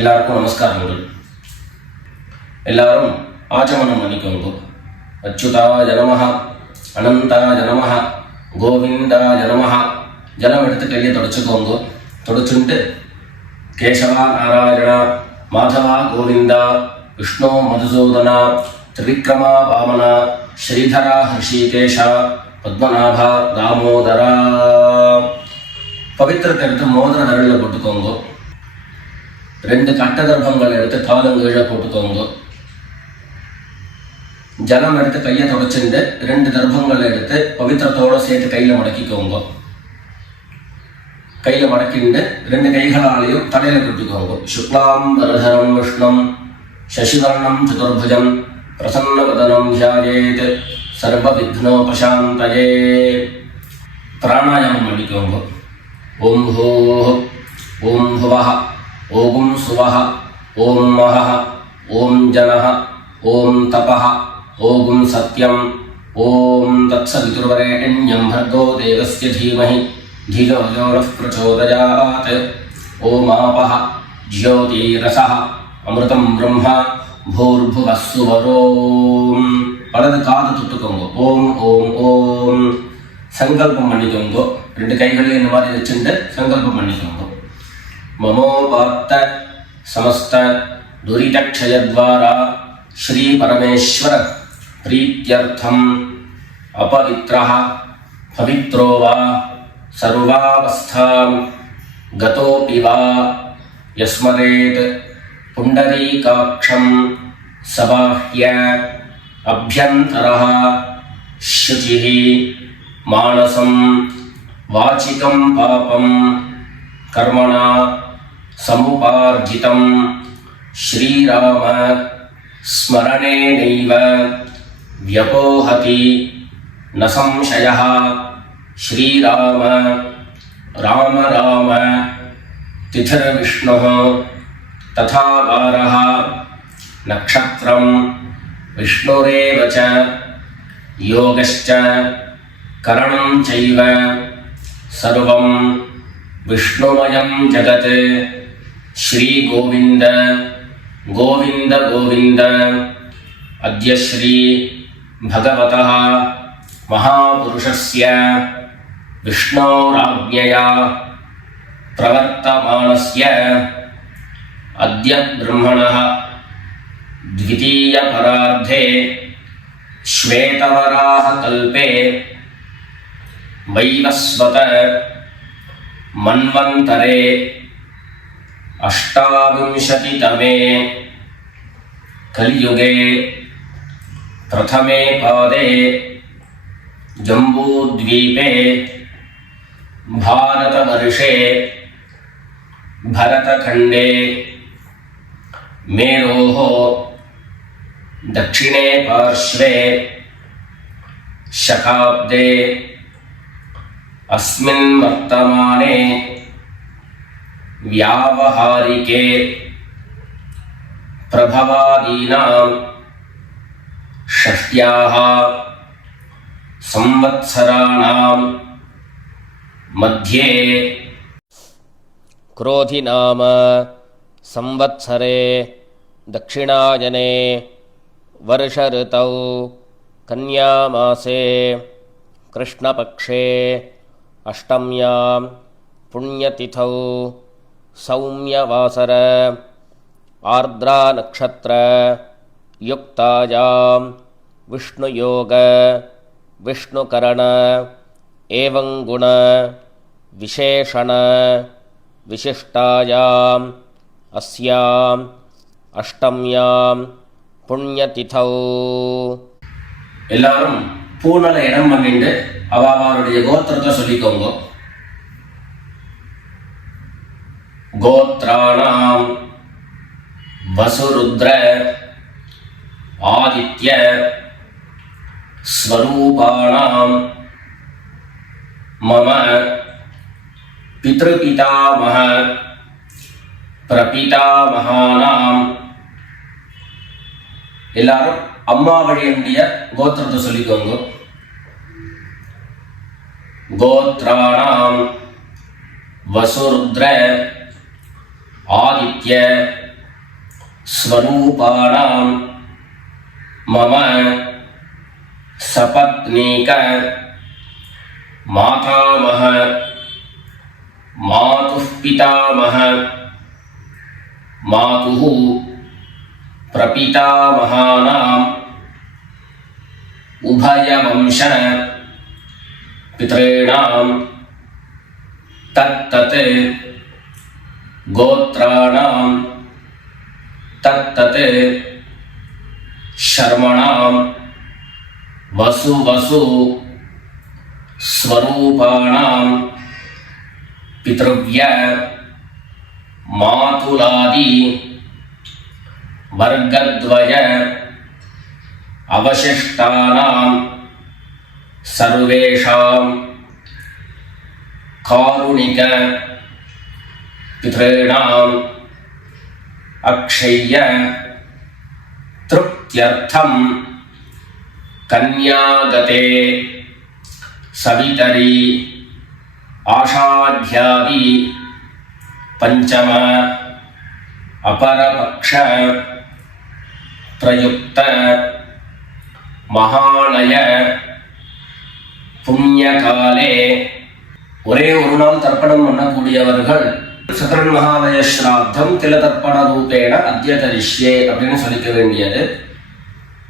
எல்லாருக்கும் நமஸ்காரங்கள். எல்லாரும் ஆச்சமனம் பண்ணிக்கோங்க. அச்சுதாய நமஹ, அனந்தாய நமஹ, கோவிந்தாய நமஹ. ஜலம் எடுத்து கையை தொடச்சுக்கோங்க. தொடச்சுட்டு கேசவா நாராயணா, மாதவா கோவிந்தா, விஷ்ணு மதுசூதனா, திரிவிக்ரமா வாமனா, ஸ்ரீதரா ஹர்ஷிகேஷா, பத்மநாபா தாமோதரா. பவித்திரத்தை எடுத்து மோதிர விரலில் போட்டுக்கோங்க. 2 கட்ட கர்ப்பங்கள் எடுத்து காலங்கீழே போட்டுக்கோங்க. ஜலம் எடுத்து கையை தொடச்சுட்டு 2 கர்ப்பங்களை எடுத்து பவித்திரத்தோடு சேர்த்து கையில் மடக்கிக்கோங்க. கையில் மடக்கிண்டு 2 கைகளாலையும் தலையில் கட்டிக்கோங்க. சுக்லாம் வரதரம் விஷ்ணம் சசிவர்ணம் சதுர்புஜம் பிரசன்னவதனம் தியாயேத் சர்வ விக்னோபசாந்தயே. பிராணாயாமம் பண்ணிக்கோங்க. ஓம் ஹோஹ், ஓம் ஹுவஹ, ஓம் சுவஹ, ஓம் மஹஹ, ஓம் ஜனஹ, ஓம் தபஹ, ஓம் சத்யம், ஓம் தத்சவிதுர்வரேண்யம் भर्गो देवस्य धीमहि धियो यो नः प्रचोदयात्. ஓம் ஆபஹ ஜ்யோதிரசஹ அமிர்தம் பிரம்மா பூர்புவः சுவரோம். வலது காது தொட்டுக்கோங்க. ஓம் ஓம் ஓம். சங்கல்பம் பண்ணிக்கோங்க. 2 கைகளையும் இந்த மாதிரி வச்சுட்டு சங்கல்பம் பண்ணிக்கோங்க. மமோபாத்த சமஸ்த துரிதக்ஷயத்வாரா ஸ்ரீ பரமேஸ்வர பிரீத்யர்த்தம் அபவித்ரஹ பவித்ரோ வா சர்வாவஸ்தாம் கதோபி வா யஸ்மரேத் புண்டரீகாக்ஷம் சபாஹ்ய அப்யந்தரஹ சுசிஹ மானசம் வாசிகம் பாபம் கர்மணா சமுபார்ஜிதம் ஸ்ரீராம ஸ்மரணேனைவ வ்யபோஹதி ந சம்சயः. ஸ்ரீராம ராம ராம திதிர்விஷ்ணுः ததா வாரः நக்ஷத்ரம் விஷ்ணுரேவ ச யோகश्च கரணம் சைவ சர்வம் விஷ்ணுமயம் ஜகத். ஸ்ரீ கோவிந்த கோவிந்த கோவிந்த. அத்ய ஸ்ரீ பகவதः மகாபுருஷஸ்ய விஷ்ணோராஜ்ஞயா பிரவர்த்தமானஸ்ய அத்ய பிரம்மணः द्वितीयपरार्धे श्वेतवराह कल्पे वैवस्वत मन्वन्तरे अष्टाविंशतितमे कलियुगे प्रथमे पादे जम्बूद्वीपे भारतवर्षे भरतखण्डे मेरोः दक्षिणे पार्श्वे शकाब्दे अस्मिन् वर्तमाने व्यावहारिके प्रभवादीनां षष्ट्याः संवत्सराणां मध्ये क्रोधिनाम संवत्सरे दक्षिणायने वर्षऋतौ कन्यामासे कृष्णपक्षे अष्टम्यां पुण्यतिथौ सौम्यवासर आर्द्रानक्षत्र युक्तायां विष्णुयोग विष्णुकरण एवंगुण विशेषण विशिष्टायाम् अस्याम् अष्टम्यां पुण्यतिथौ. எல்லாரும் பூனல இடம் பண்ணிட்டு அவருடைய கோத்திரத்தை சொல்லிக்கோங்க. கோத்ராணாம் வசுருத்ர ஆதித்ய ஸ்வரூபாணாம் மம பித்ருபிதாமஹ பிரபிதாமகானாம். எல்லாரும் அம்மா வழியுடைய கோத்திரத்தை சொல்லிக்கோங்க. கோத்ராணாம் வசுருத்ர ஆதித்ய स्वरूपाणां मम सपत्नीक मातामह मातुः पितामह मातुः प्रपितामहानाम् उभयवंश पितॄणां तत्तत् गोत्राणां तत्तत् शर्मणां वसु स्वरूपाणां पितृव्य मातुलादि वर्गद्वय अवशिष्टानां सर्वेषां कारुणिक पितॄणाम् अक्षय्य तृप्त्यर्थं कन्यागते सवितरी आषाढ्यादि पंचम अपरपक्ष प्रयुक्त महालय पुण्यकाले ஒரே ஒரு நாள் தர்ப்பணம் பண்ணக்கூடியவர்கள் சத்ரன் மகாலய ஸ்ராத்தம் திலதர்ப்பண ரூபேண அத்யதரிஷ்யே அப்படின்னு சொல்லிக்க வேண்டியது.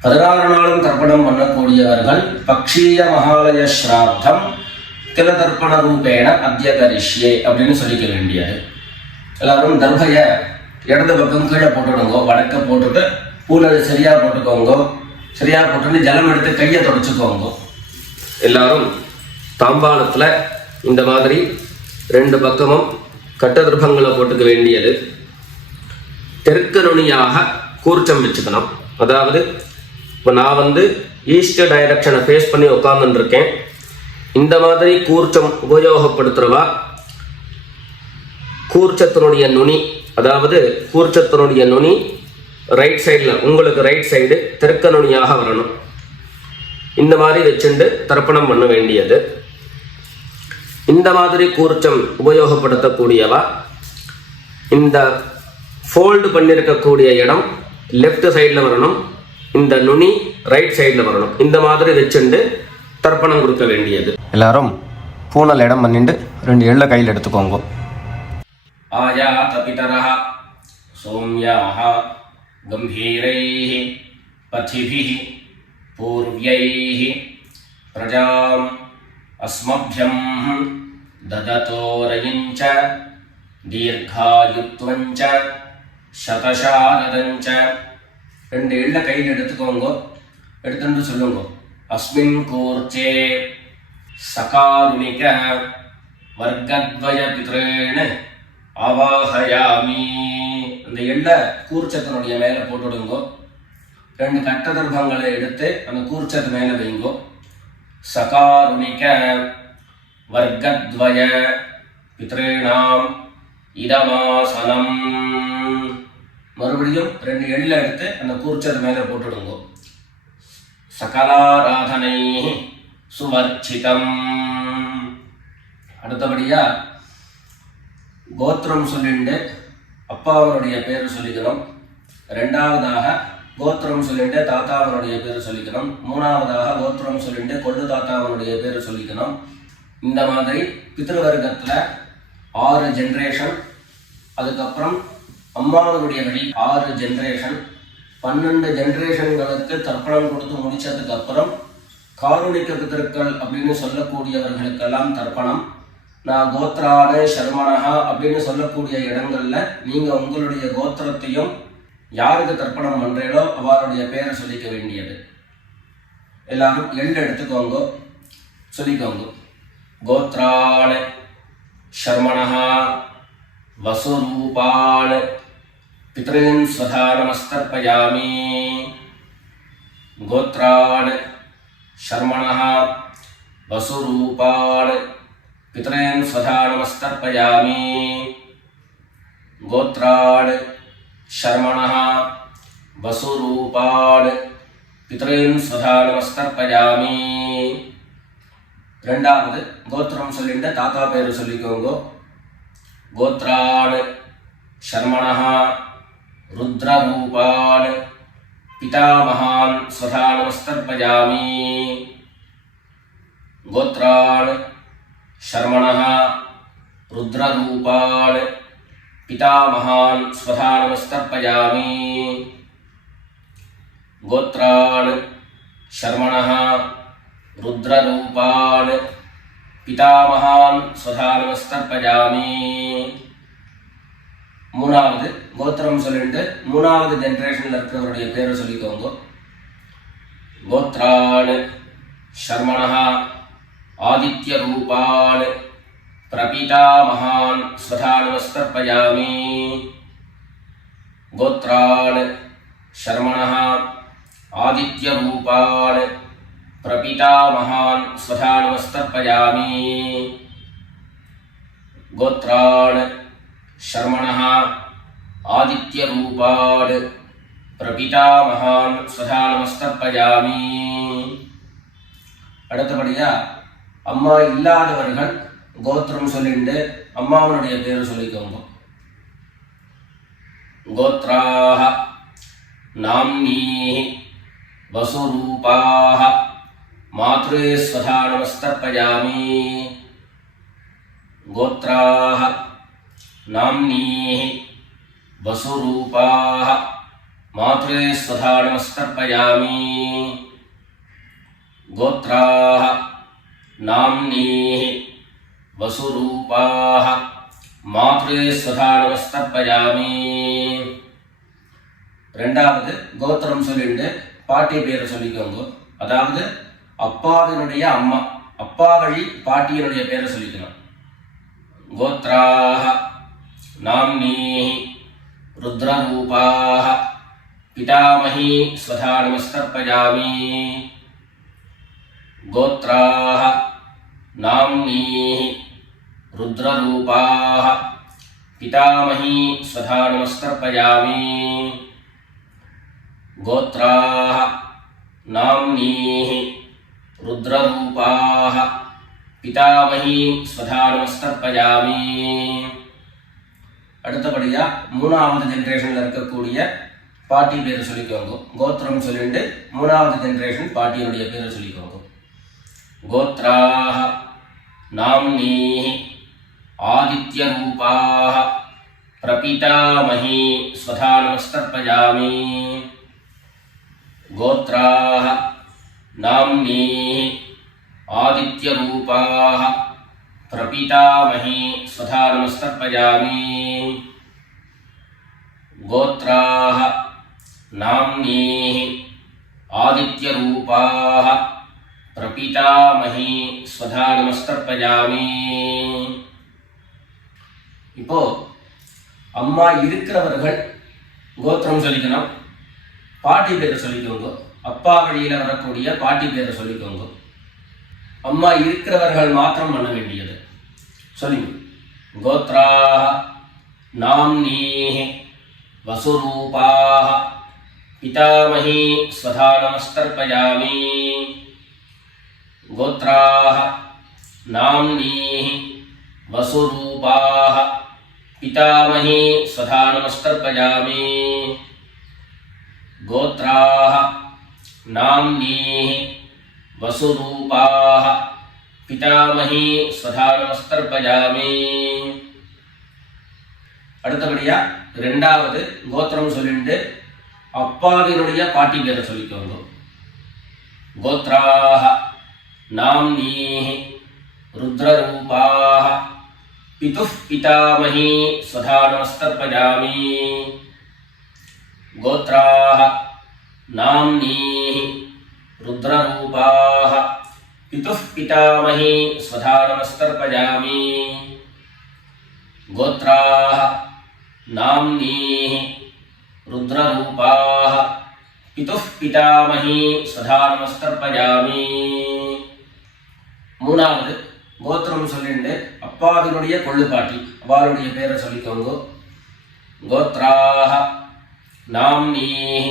16 நாளும் தர்ப்பணம் பண்ணக்கூடியவர்கள் பக்ஷீய மகாலய ஸ்ராத்தம் திலதர்ப்பண ரூபேண அத்யதரிஷ்யே அப்படின்னு சொல்லிக்க வேண்டியது. எல்லாரும் தர்பைய இடது பக்கம் கீழே போட்டுடுங்க, வடக்க போட்டுட்டு பூனை சரியா போட்டுக்கோங்க. சரியா போட்டுட்டு ஜலம் எடுத்து கையை தொடச்சுக்கோங்க. எல்லாரும் தாம்பாளத்துல இந்த மாதிரி 2 பக்கமும் கட்டதிர்பங்களை போட்டுக்க வேண்டியது. தெற்கு நுனியாக கூர்ச்சம் வச்சுக்கணும். அதாவது இப்போ நான் ஈஸ்ட் டைரக்ஷனை ஃபேஸ் பண்ணி உட்கார்ந்துட்டு இருக்கேன். இந்த மாதிரி கூர்ச்சம் உபயோகப்படுத்துறவா கூர்ச்சத்தினுடைய நுனி, அதாவது கூர்ச்சத்தினுடைய நுனி ரைட் சைடில், உங்களுக்கு ரைட் சைடு தெற்கு நுனியாக வரணும். இந்த மாதிரி வச்சுட்டு தர்ப்பணம் பண்ண வேண்டியது. இந்த மாதிரி கூர்ச்சம் உபயோகப்படுத்தக்கூடியவா இந்த ஃபோல்டு பண்ணியிருக்கக்கூடிய இடம் லெஃப்ட் சைடில் வரணும், இந்த நுனி ரைட் சைடில் வரணும். இந்த மாதிரி வச்சுட்டு தர்ப்பணம் கொடுக்க வேண்டியது. எல்லாரும் பூனல் இடம் பண்ணிட்டு 2 எள்ள கையில் எடுத்துக்கோங்க. ஆயாத பிதரஹ சௌம்யாஹ கம்பீரைஹ பதிபிஹ பூர்வ்யைஹ பிரஜாம் அஸ்மப்யம் தததோரயஞ்ச தீர்காயுத்வஞ்ச சதசாரதஞ்ச. 2 எள்ள கையில் எடுத்துக்கோங்க. எடுத்துட்டு சொல்லுங்க. அஸ்மின் கூர்ச்சே சகாருணிக வர்க்கத்வய பித்ரேண அவாஹயாமி. அந்த எள்ள கூர்ச்சத்தினுடைய மேலே போட்டுடுங்க. 2 கட்டதர்பங்களை எடுத்து அந்த கூர்ச்சத்து மேலே வைங்கோ. சகாருணிக வர்க்கத்வய பித்ரேணாம் இதமாசனம். மறுபடியும் 2 எள்ள எடுத்து அந்த கூர்ச்சத்து மேலே போட்டுடுங்க. சகலாராதனை சுவர்ச்சிதம். அடுத்தபடியா கோத்திரம் சொல்லிட்டு அப்பாவனுடைய பேர் சொல்லிக்கணும். 2வதாக கோத்திரம் சொல்லிட்டு தாத்தாவனுடைய பேர் சொல்லிக்கணும். 3வதாக கோத்திரம் சொல்லிட்டு கொள்ளு தாத்தாவனுடைய பேர் சொல்லிக்கணும். இந்த மாதிரி பித்ருவர்க்கத்தில் 6 ஜென்ரேஷன், அதுக்கப்புறம் அம்மாவனுடைய வழி 6 ஜென்ரேஷன், 12 ஜென்ரேஷன்களுக்கு தர்ப்பணம் கொடுத்து முடிச்சதுக்கு அப்புறம் காருணிக்க பிதர்கள் அப்படின்னு சொல்லக்கூடியவர்களுக்கெல்லாம் தர்ப்பணம். நான் கோத்ரான சர்மணஹா அப்படின்னு சொல்லக்கூடிய இடங்கள்ல நீங்க உங்களுடைய கோத்திரத்தையும் யாருக்கு தர்ப்பணம் பண்றீங்களோ அவருடைய பேரை சொல்லிக்க வேண்டியது. எல்லாரும் எள்ளு எடுத்துக்கோங்க, சொல்லிக்கோங்க. கோத்ரான சர்மணஹா வசுரூபான் பித்ரீன் ஸ்வதா நமஸ்தர்ப்பயாமி. கோத்ரான் शर्मणः वसुरूपान् पितॄन् स्वधा नमस्तर्पयामि. गोत्रान् शर्मणः वसुरूपान् पितॄन् स्वधा नमस्तर्पयामि. ரெண்டாவது கோத்திரம் சொல்லிட்டு தாத்தா பேரு சொல்லிக்கோங்க. கோத்ரான் शर्मणः रुद्ररूपान् पितामहान् स्वधा नमस्तर्पयामि। गोत्रान् शर्मणः रुद्ररूपान् पितामहान् स्वधा नमस्तर्पयामि। गोत्रान् शर्मणः रुद्ररूपान् पितामहान् स्वधा नमस्तर्पयामि। மூணாவது கோத்திரம் சொல்லிட்டு மூணாவது ஜெனரேஷன்ல இருக்கிறவருடைய பேரை சொல்லிக்கோங்க. கோத்ரான் சர்மணः ஆதித்ய ரூபான் பிரபிதாமகான் ஸ்வதா நமஸ்தர்ப்பயாமி. கோத்ரான் சர்மணः ஆதித்ய ரூபான் பிரபிதாமகான் ஸ்வதா நமஸ்தர்ப்பயாமி. கோத்ரான் शर्मणः आदित्य रूपान् प्रपितामहान् स्वधा नमस्तर्पयामि. அடுத்தபடியா அம்மா இல்லாதவர்கள் கோத்திரம் சொல்லிட்டு அம்மாவனுடைய பேரு சொல்லிக்கோங்க. கோத்ராஹ நாம்னீஹ வசுரூபாஹ மாத்ரே ஸ்வதா நமஸ்தர்ப்பயாமி. கோத்ராஹ नाम्नीः वसुरूपाः मात्रे स्वधा नमस्तर्पयामि. गोत्राः नाम्नीः वसुरूपाः मात्रे स्वधा नमस्तर्पयामि. ரெண்டாவது கோத்திரம் சொல்லிட்டு பாட்டி பேரை சொல்லிக்கோங்க. அதாவது அப்பாவினுடைய அம்மா, அப்பா வழி பாட்டியினுடைய பேரை சொல்லிக்கணும். கோத்ராஹ नाम्नीः रुद्ररूपाः पितामही स्वधा नमस्तर्पयामि. गोत्राः नाम्नीः रुद्ररूपाः पितामही स्वधा नमस्तर्पयामि. गोत्राः नाम्नीः रुद्ररूपाः पितामही स्वधा नमस्तर्पयामि. அடுத்தபடியா மூணாவது ஜெனரேஷன்ல இருக்கக்கூடிய பாட்டி பேரை சொல்லிக்கோங்க. கோத்திரம் சொல்லிட்டு மூணாவது ஜெனரேஷன் பாட்டியினுடைய பேரை சொல்லிக்கோங்க. கோத்ராஹ நாம்னீஹ ஆதித்ய ரூபாஹ பிரபிதாமஹி ஸ்வதா நமஸ்தர்ப்பயாமி. கோத்ராஹ நாம்னீஹ ஆதித்ய ரூபாஹ प्रपितामही स्वधा नमस्तर्पयामि. गोत्राः नाम्नीः आदित्यरूपाः प्रपितामही स्वधा नमस्तर्पयामि. இப்போ அம்மா இருக்கிறவர்கள் கோத்திரம் சொல்லிக்கணும், பாட்டி பேரை சொல்லிக்கோங்க. அப்பா வழியில வரக்கூடிய பாட்டி பேரை சொல்லிக்கோங்க. அம்மா இருக்கிறவர்கள் மாத்திரம் பண்ண வேண்டியது சொல்லுங்க. கோத்ராஹ நாம்னீஹ வசுரூபாஹ பிதாமஹி ஸ்வதா நமஸ்தர்ப்பயாமி. கோத்ராஹ நாம்னீஹ வசுரூபாஹ பிதாமஹி ஸ்வதா நமஸ்தர்ப்பயாமி. கோத்ராஹ நாம்னீஹ वसुरूपाः पितामही स्वधा नमस्तर्पयामि. அடுத்தபடியா இரண்டாவது கோத்திரம் சொல்லிட்டு அப்பாவினுடைய பாட்டி பேரை சொல்லிக்கோங்க. கோத்ராஹ நாம்னீஹ रुद्ररूपाः पितुः पितामही स्वधा नमस्तर्पयामि. गोत्राः नाम्नीः रुद्ररूपाः पितुः पितामही स्वधा नमस्तर्पयामि. गोत्राः नाम्नीः रुद्ररूपाः पितुः पितामही स्वधा नमस्तर्पयामि. மூணாவது கோத்திரம் சொல்லிட்டு அப்பாவினுடைய கொள்ளுப்பாட்டி அவளுடைய பேரை சொல்லிக்கோங்க. கோத்ராஹ நாம்னீஹ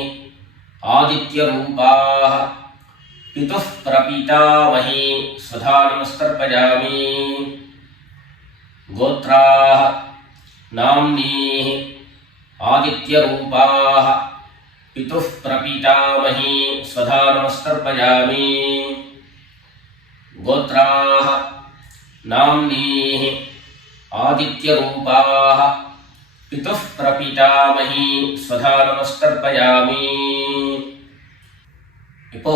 ஆதித்ய ரூபாஹ पितुः प्रपितामही स्वधा नमस्तर्पयामि. गोत्राः नाम्नीः ஆதித்யரூபாः பிதுः பிரபிதாமஹி ஸ்வதா நமஸ்தர்ப்பயாமி. கோத்ராः நாம்னீः ஆதித்யரூபாः பிதுः பிரபிதாமஹி ஸ்வதா நமஸ்தர்ப்பயாமி. இப்போ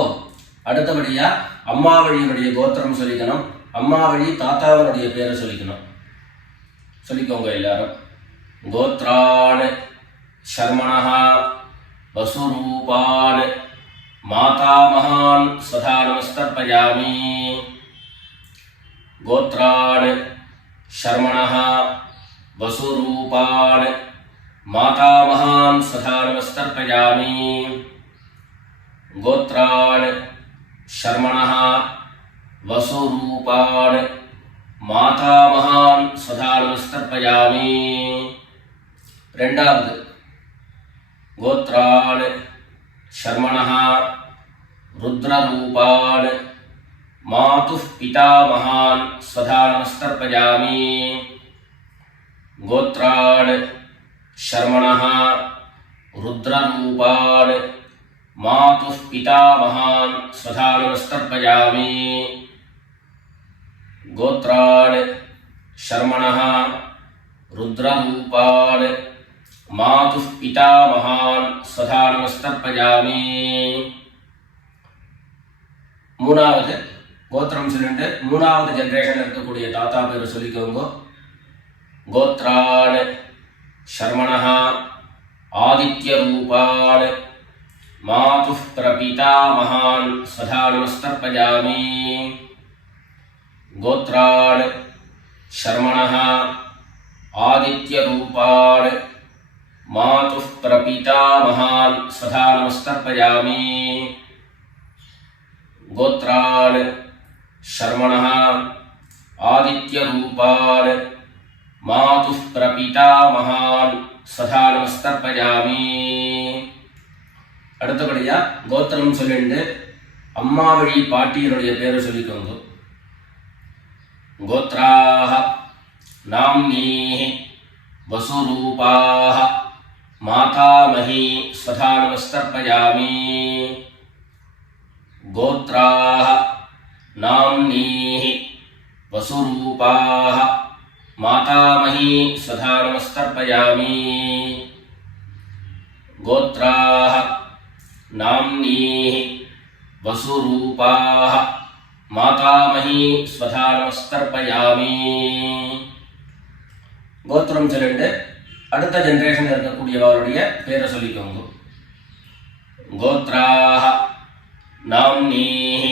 அடுத்தபடியா அம்மா வழியினுடைய கோத்திரம் சொல்லிக்கணும். அம்மா வழி தாத்தாவனுடைய பேரை சொல்லிக்கணும். சொல்லிக்கோங்க எல்லாரும். கோத்ரான் சர்மணः வசுரூபான் மாதாமகான் சதா நமஸ்தர்ப்பயாமி. கோத்ரான் சர்மணः வசுரூபான் மாதாமகான் சதா நமஸ்தர்ப்பயாமி. கோத்ரான் சர்மணः வசுரூபான் மாதாமகான் சதா நமஸ்தர்ப்பயாமி. ரெண்டாவது கோத்ரான் சர்மணः ருத்ரரூபான் மாதுः பிதாமகான் சதா நமஸ்தர்ப்பயாமி. கோத்ரான் சர்மணः ருத்ரரூபான் மாதுः பிதாமகான் சதா நமஸ்தர்ப்பயாமி. கோத்ரான் சர்மணः ருத்ரரூபான் மாதுः பிதாமகான் சதா நமஸ்தர்ப்பயாமி. மூணாவது கோத்திரம் சொல்லிட்டு மூணாவது ஜெனரேஷன்ல இருக்கக்கூடிய தாத்தா பேரை சொல்லிக்கோங்க. கோத்ரான் சர்மணः ஆதித்யரூபான் மாதுः பிரபிதாமகான் சதா நமஸ்தர்ப்பயாமி. கோத்ரான் சர்மணः ஆதித்யரூபான் மாதுः பிரபிதாமகான் சதா நமஸ்தர்ப்பயாமி. கோத்ரான் சர்மணः ஆதித்யரூபான் மாதுः பிரபிதாமகான் சதா நமஸ்தர்ப்பயாமி. அடுத்தபடியா கோத்திரம் சொல்லிட்டு அம்மா வழி பாட்டியனுடைய பேரை சொல்லிக்கோங்க. கோத்ராः நாம்னீः வசுரூபாः மாதாமஹி ஸ்வதா நமஸ்தர்ப்பயாமி. கோத்ராः நாம்னீः வசுரூபாः மாதாமஹி ஸ்வதா நமஸ்தர்ப்பயாமி. கோத்ராः நாம்னீः வசுரூபாः மாதாமஹி ஸ்வதா நமஸ்தர்ப்பயாமி. கோத்திரம் சொல்லிட்டு அடுத்த ஜெனரேஷன் இருக்கக்கூடியவருடைய பேரை சொல்லிக்கோங்க. கோத்ராः நாம்னீः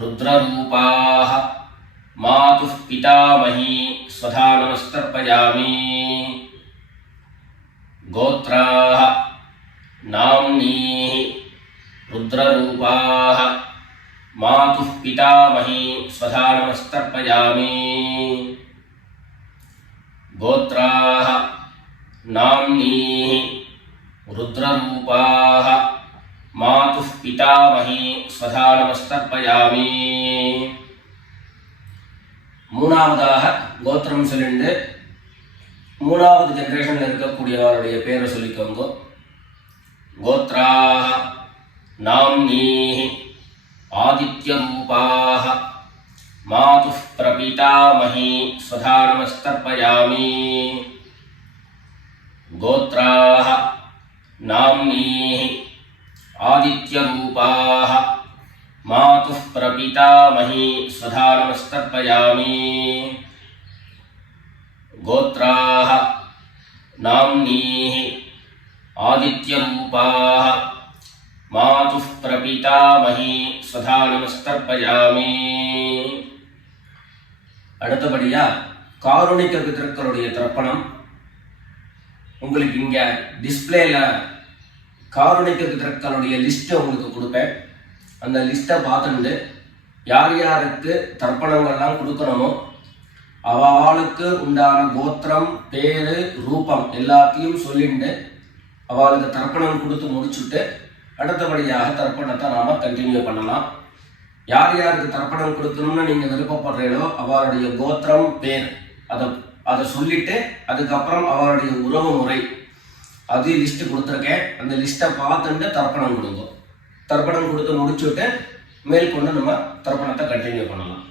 ருத்ரரூபாः மாதுः பிதாமஹி ஸ்வதா நமஸ்தர்ப்பயாமி. கோத்ராः நாம்னீः ருத்ரரூபாः மாதுः பிதாமஹி ஸ்வதா நமஸ்தர்ப்பயாமி. கோத்ராः நாம்னீः ருத்ரரூபாः மாதுः பிதாமஹி ஸ்வதா நமஸ்தர்ப்பயாமி. மூணாவதாக கோத்திரம் சொல்லிட்டு மூணாவது ஜெனரேஷன்ல இருக்கக்கூடியவருடைய பேரை சொல்லிக்கோங்க. கோத்ராः நாம்னீः ஆதித்யரூபாः மாதுः பிரபிதாமஹி ஸ்வதா நமஸ்தர்ப்பயாமி. கோத்ராः நாம்னீः ஆதித்யரூபாः மாதுः பிரபிதாமஹி ஸ்வதா நமஸ்தர்ப்பயாமி. கோத்ராः நாம்னீः ஆதித்யரூபாः மாதுः பிரபிதாமஹி ஸ்வதா நமஸ்தர்ப்பயாமி. அடுத்தபடியா காருணிக பிதர்களுடைய தர்ப்பணம். உங்களுக்கு இங்க டிஸ்பிளேல காருணிக பிதர்களுடைய லிஸ்ட் உங்களுக்கு கொடுப்பேன். அந்த லிஸ்ட்டை பார்த்துட்டு யார் யாருக்கு தர்ப்பணங்கள்லாம் கொடுக்கணுமோ அவளுக்கு உண்டான கோத்திரம் பேரு ரூபம் எல்லாத்தையும் சொல்லிட்டு அவளுக்கு தர்ப்பணம் கொடுத்து முடிச்சுட்டு அடுத்தபடியாக தர்ப்பணத்தை நாம கண்டினியூ பண்ணலாம். யார் யாருக்கு தர்ப்பணம் கொடுக்கணும்னு நீங்க விருப்பப்படுறீங்களோ அவருடைய கோத்திரம் பேர் அதை சொல்லிட்டு அதுக்கப்புறம் அவருடைய உறவு முறை அது லிஸ்ட் கொடுத்துருக்கேன். அந்த லிஸ்ட்டை பார்த்துட்டு தர்ப்பணம் கொடுங்க. தர்ப்பணம் கொடுத்து முடிச்சுட்டு மேற்கொண்டு நம்ம தர்ப்பணத்தை கண்டினியூ பண்ணலாம்.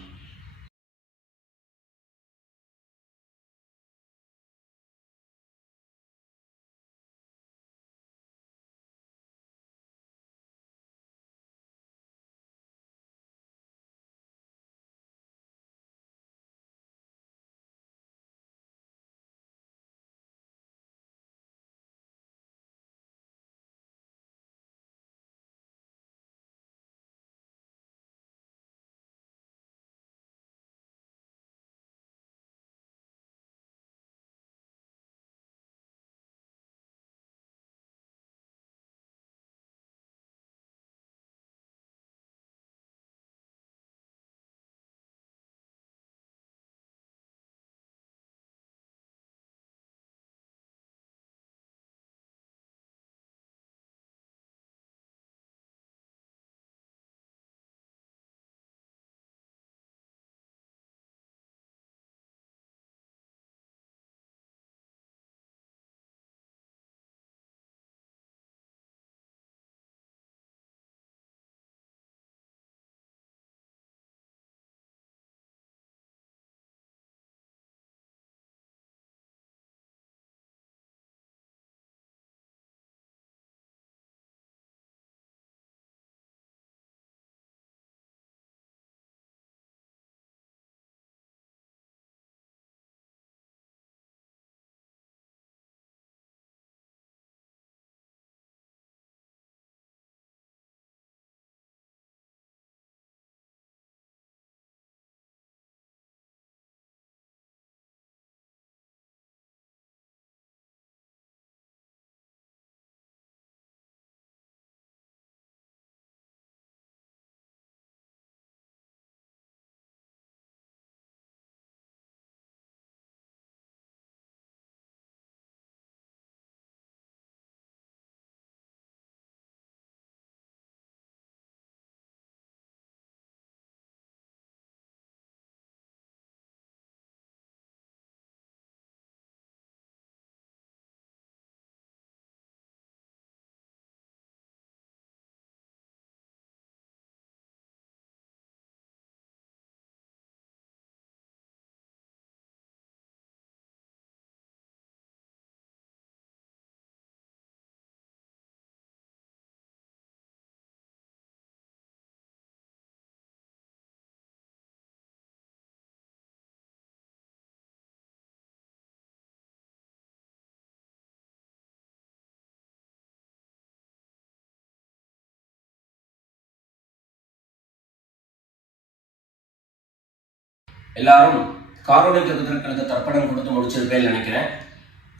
எல்லாரும் காரணிக பிதர்களுக்கு தர்ப்பணம் கொடுத்து முடிச்சிருப்பேன்னு நினைக்கிறேன்.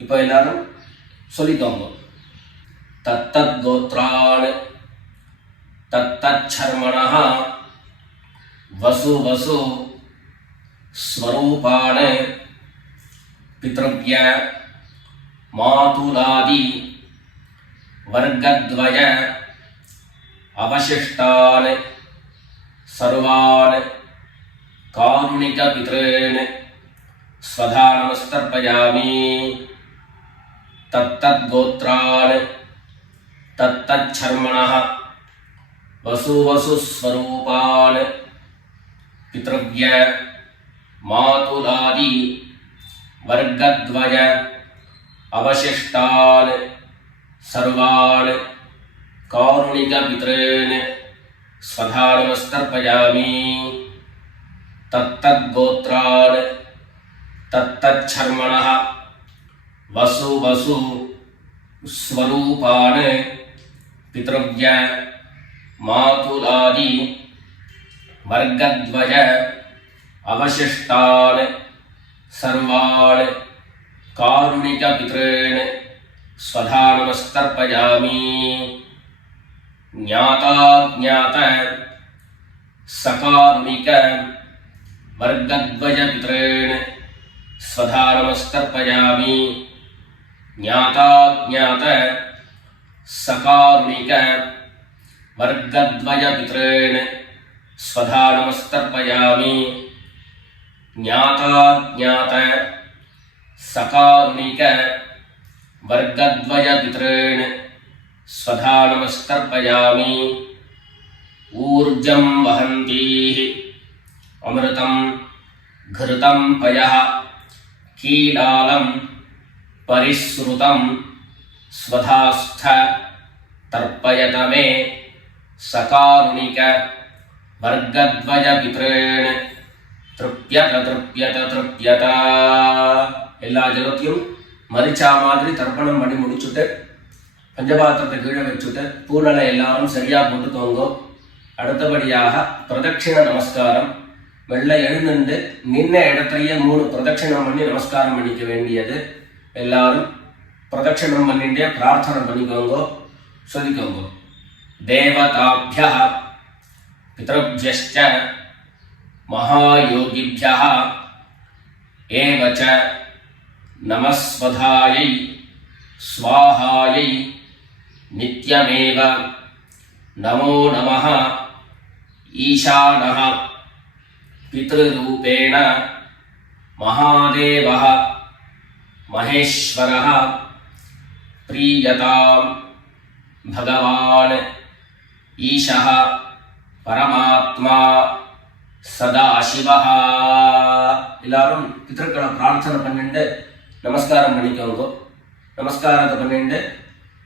இப்போ எல்லாரும் சொல்லிக்கோங்க. தத்தத் கோத்ரான் தத்தத் சர்மணः வசு வசு ஸ்வரூபான் பித்ருவ்ய மாதுலாதி வர்க்கத்வய அவசிஷ்டான் சர்வான் காருணிக பித்ரேன் ஸ்வதா நமஸ்தர்ப்பயாமி. தத்தத் கோத்ரான் தத்தத் சர்மணः வசு வசு ஸ்வரூபான் பித்ருவ்ய மாதுலாதி வர்க்கத்வய அவசிஷ்டான் சர்வான் காருணிக பித்ரேன் ஸ்வதா நமஸ்தர்ப்பயாமி. தத்தத் கோத்ரான் தத்தத் சர்மணः வசு வசு ஸ்வரூபான் பித்ருவ்ய மாதுலாதி வர்க்கத்வய அவசிஷ்டான் சர்வான் காருணிக பித்ரேன் ஸ்வதா நமஸ்தர்ப்பயாமி. ஞாதா ஞாத சகாருணிக வர்க்கத்வய பித்ரேன் ஸ்வதா நமஸ்தர்ப்பயாமி. ஞாதா ஞாத சகாருணிக வர்க்கத்வய பித்ரேன் ஸ்வதா நமஸ்தர்ப்பயாமி. ஞாதா ஞாத சகாருணிக वर्गद्वय पितॄन् स्वधा नमस्कर्पयामि। ऊर्जं वहन्तीः अमृतं घृतं पयः कीलालं परिसृतं स्वधास्थ तर्पयत मे सकारुणिक वर्गद्वय पितॄन् तृप्यत तृप्यत तृप्यत. எல்லா ஜலத்தையும் மரிச்சா மாதிரி தர்ப்பணம் பண்ணி முடிச்சுட்டு பஞ்சபாத்திரத்தை கீழே வச்சுட்டு பூனலை எல்லாரும் சரியா போட்டுக்கோங்க. அடுத்தபடியாக பிரதட்சிண நமஸ்காரம். வெள்ளை எழுந்துண்டு நின்ன இடத்துலயே 3 பிரதட்சிணம் பண்ணி நமஸ்காரம் பண்ணிக்க வேண்டியது. எல்லாரும் பிரதட்சிணம் பண்ணிட்டே பிரார்த்தனை பண்ணிக்கோங்க, சொல்லிக்கோங்க. தேவதாபியः பித்ருभ्यश्च महायोगिभ्यः एव च नमस्वधायै स्वाहायै नित्यमेव नमो नमः. ईशानः पितृरूपेण महादेवः महेश्वरः प्रीयतां भगवान् ईशः परमात्मा सदाशिवः. எல்லாரும் பிதர்களை பிரார்த்தனை பண்ணிட்டு நமஸ்காரம் பண்ணிக்கோங்க. நமஸ்காரத்தை பண்ணிட்டு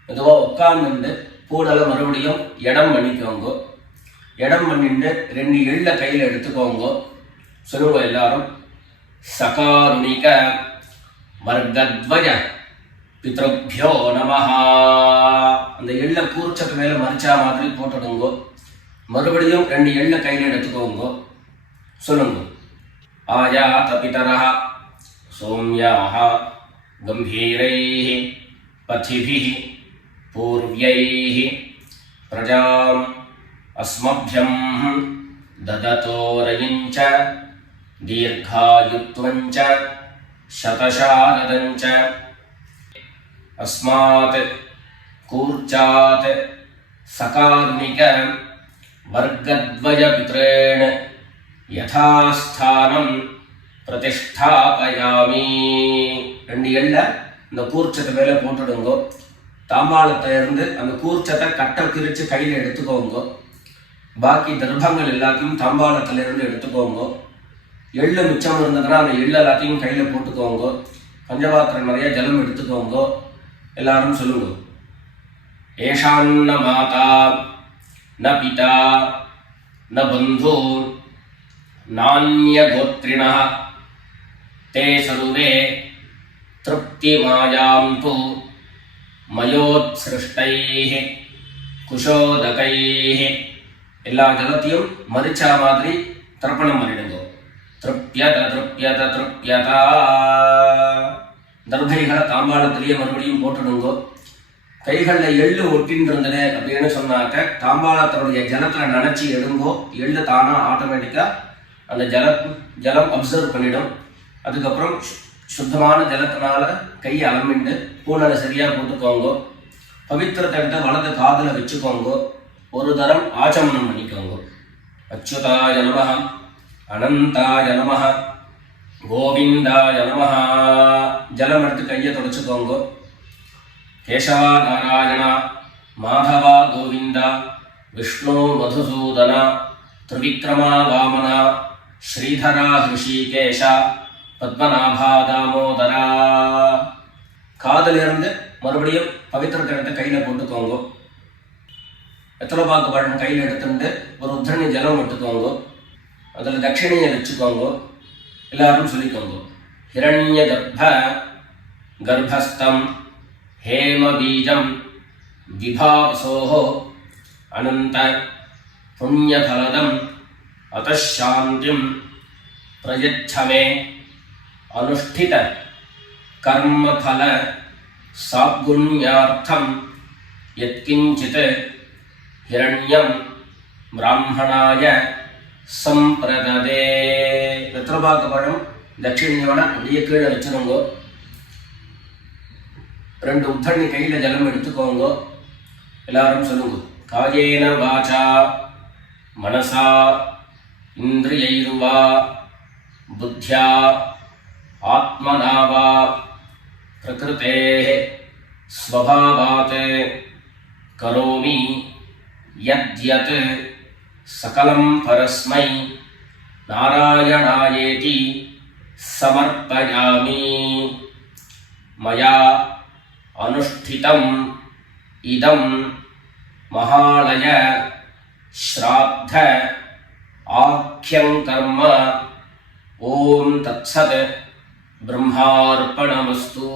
மெதுவாக உட்கார்ந்துட்டு பூனலை மறுபடியும் இடம் பண்ணிக்கோங்க. இடம் பண்ணிட்டு 2 எள்ள கையில் எடுத்துக்கோங்க. சொல்லுங்க எல்லாரும். சகாருணிக வர்கத்வய பித்ருभ्यो நமஹ. அந்த எள்ள கூர்ச்சத்து மேல மரிச்சா மாதிரி போட்டுடுங்க. மறுபடியும் 2 எள்ள கையில் எடுத்துக்கோங்க. சொல்லுங்க. ஆயாத பிதரஹ சௌம்யாஹ கம்பீரைஹ பதிபிஹ பூர்வ்யைஹ பிரஜாம் அஸ்மभ्यं ददतोरयिञ्च दीर्घायुत्वञ्च शतशारदञ्च अस्मात् कूर्चात् सकारुणिक वर्गद्वयपितॄन् यथास्थानं प्रतिष्ठापयामि. 2 எள்ள இந்த கூர்ச்சத்தை மேல போட்டுடுங்க. தாம்பாளத்தை இருந்து அந்த கூர்ச்சத்தை கட்டை பிரித்து கையில் எடுத்துக்கோங்க. பாக்கி தர்ப்பங்கள் எல்லாத்தையும் தாம்பாளத்திலிருந்து எடுத்துக்கோங்க. எள்ளு மிச்சம் இருந்ததுன்னா அந்த எள்ளு எல்லாத்தையும் கையில் போட்டுக்கோங்க. பஞ்சபாத்திரம் நிறைய ஜலம் எடுத்துக்கோங்க. எல்லாரும் சொல்லுங்க. ஏஷான்ன மாதா ந பிதா ந பந்து நான்ய கோத்ரிணः தே சர்வே திருப்திமாயாந்து மயோத்ஸ்ருஷ்டைः குஷோதகைः. எல்லா ஜலத்தையும் மரிச்சா மாதிரி தர்ப்பணம் பண்ணிடுங்க. திருப்யத திருப்யத திருப்யதா. தர்பைகளை தாம்பாளத்திலேயே மறுபடியும் போட்டுடுங்க. கைகளில் எள்ளு ஒட்டின்னு இருந்தது அப்படின்னு சொன்னாக்க தாம்பாளத்தினுடைய ஜலத்தில் நினைச்சி எடுங்கோ. எள்ளு தானா ஆட்டோமேட்டிக்கா அந்த ஜலம் அப்சர்வ் பண்ணிடும். அதுக்கப்புறம் சுத்தமான ஜலத்தினால கையை அலம்பிண்டு பூனலை சரியா போட்டுக்கோங்க. பவித்திரத்தை எடுத்து வலது காதில் வச்சுக்கோங்க. ஒரு தரம் ஆச்சமனம் பண்ணிக்கோங்க. அச்சுதாய நமஹ அனந்தாய நமஹ கோவிந்தாய நமஹ. ஜலம் எடுத்து கையை தொடச்சுக்கோங்க. கேசவா நாராயணா மாதவா கோவிந்தா விஷ்ணு மதுசூதனா திரிவிக்ரமா வாமனா ஸ்ரீதரா ஹிருஷிகேஷா பத்மநாபா தாமோதரா. காதிலிருந்து மறுபடியும் பவித்திரத்தை எடுத்து கையில் போட்டுக்கோங்க. எத்தனை பாக்கு பழம் கையில் எடுத்துட்டு ஒரு உத்தரணி ஜலம் விட்டுக்கோங்க. அதில் தட்சிணையை வச்சுக்கோங்க. எல்லாரும் சொல்லிக்கோங்க. ஹிரண்ய கர்ப்பஸ்தம் हेम बीजं विभावसोः अनंत पुण्यफलदं अतः शांतिं प्रयच्छ मे अनुष्ठित कर्मफल सागुण्यार्थं यत्किंचित् हिरण्यं ब्राह्मणाय संप्रददे. வெத்தலைபாக்கு தட்சிணையோட அப்படியே கீழே வச்சிருங்கோ. 2 உத்தரணி கையில் ஜலம் எடுத்துக்கோங்க. எல்லாரும் சொல்லுங்க. காயேன வாசா மனசா இந்திரியைர்வா புத்யா ஆத்மனா வா பிரகிருதேஹ ஸ்வபாவாத் கரோமி யத்யத் சகலம் பரஸ்மை நாராயணாயேதி சமர்ப்பயாமி. மயா அனுஷ்டிதம் இதம் மகாலய ஸ்ராத்த ஆக்யம் கர்ம. ஓம் தத்சத் பிரம்மார்ப்பணமஸ்து.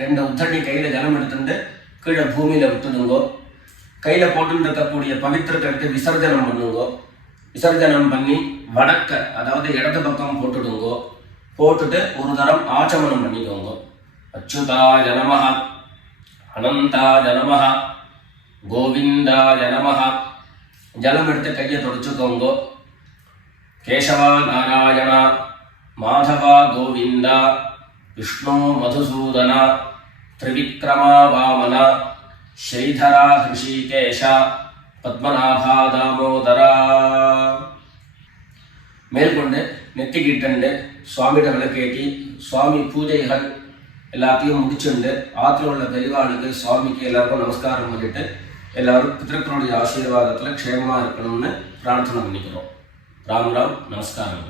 2 உத்தரணி கையில் ஜலம் எடுத்துட்டு கீழே பூமியில் விட்டுடுங்கோ. கையில் போட்டு இருக்கக்கூடிய பவித்திரத்தை எடுத்து விசர்ஜனம் பண்ணுங்கோ. விசர்ஜனம் பண்ணி வடக்க, அதாவது இடது பக்கம் போட்டுடுங்கோ. போட்டுட்டு ஒரு தரம் ஆச்சமனம் பண்ணிக்கோங்க. அச்சுதாய நமஹ, அனந்தாய நமஹ, கோவிந்தாய நமஹ. ஜலம் எடுத்து கையை தொடச்சுக்கோங்க. கேசவா நாராயண, மாதவா கோவிந்தா, விஷ்ணு மதுசூதன, திரிவிக்ரமா வாமன, ஸ்ரீதரா ஹிருஷிகேஷ, பத்மநாபா தாமோதரா. மேற்கொண்டு நெத்திக்கிட்டு சுவாமியிட விளக்கேற்றி சுவாமி பூஜைகள் எல்லாத்தையும் முடிச்சுண்டு ஆற்றுல உள்ள பெரியவாளுக்கு சுவாமிக்கு எல்லாருக்கும் நமஸ்காரம் பண்ணிட்டு எல்லாரும் பிதர்களுடைய ஆசீர்வாதத்தில் க்ஷேமமாக இருக்கணும்னு பிரார்த்தனை பண்ணிக்கிறோம். ராம் ராம், நமஸ்காரம்.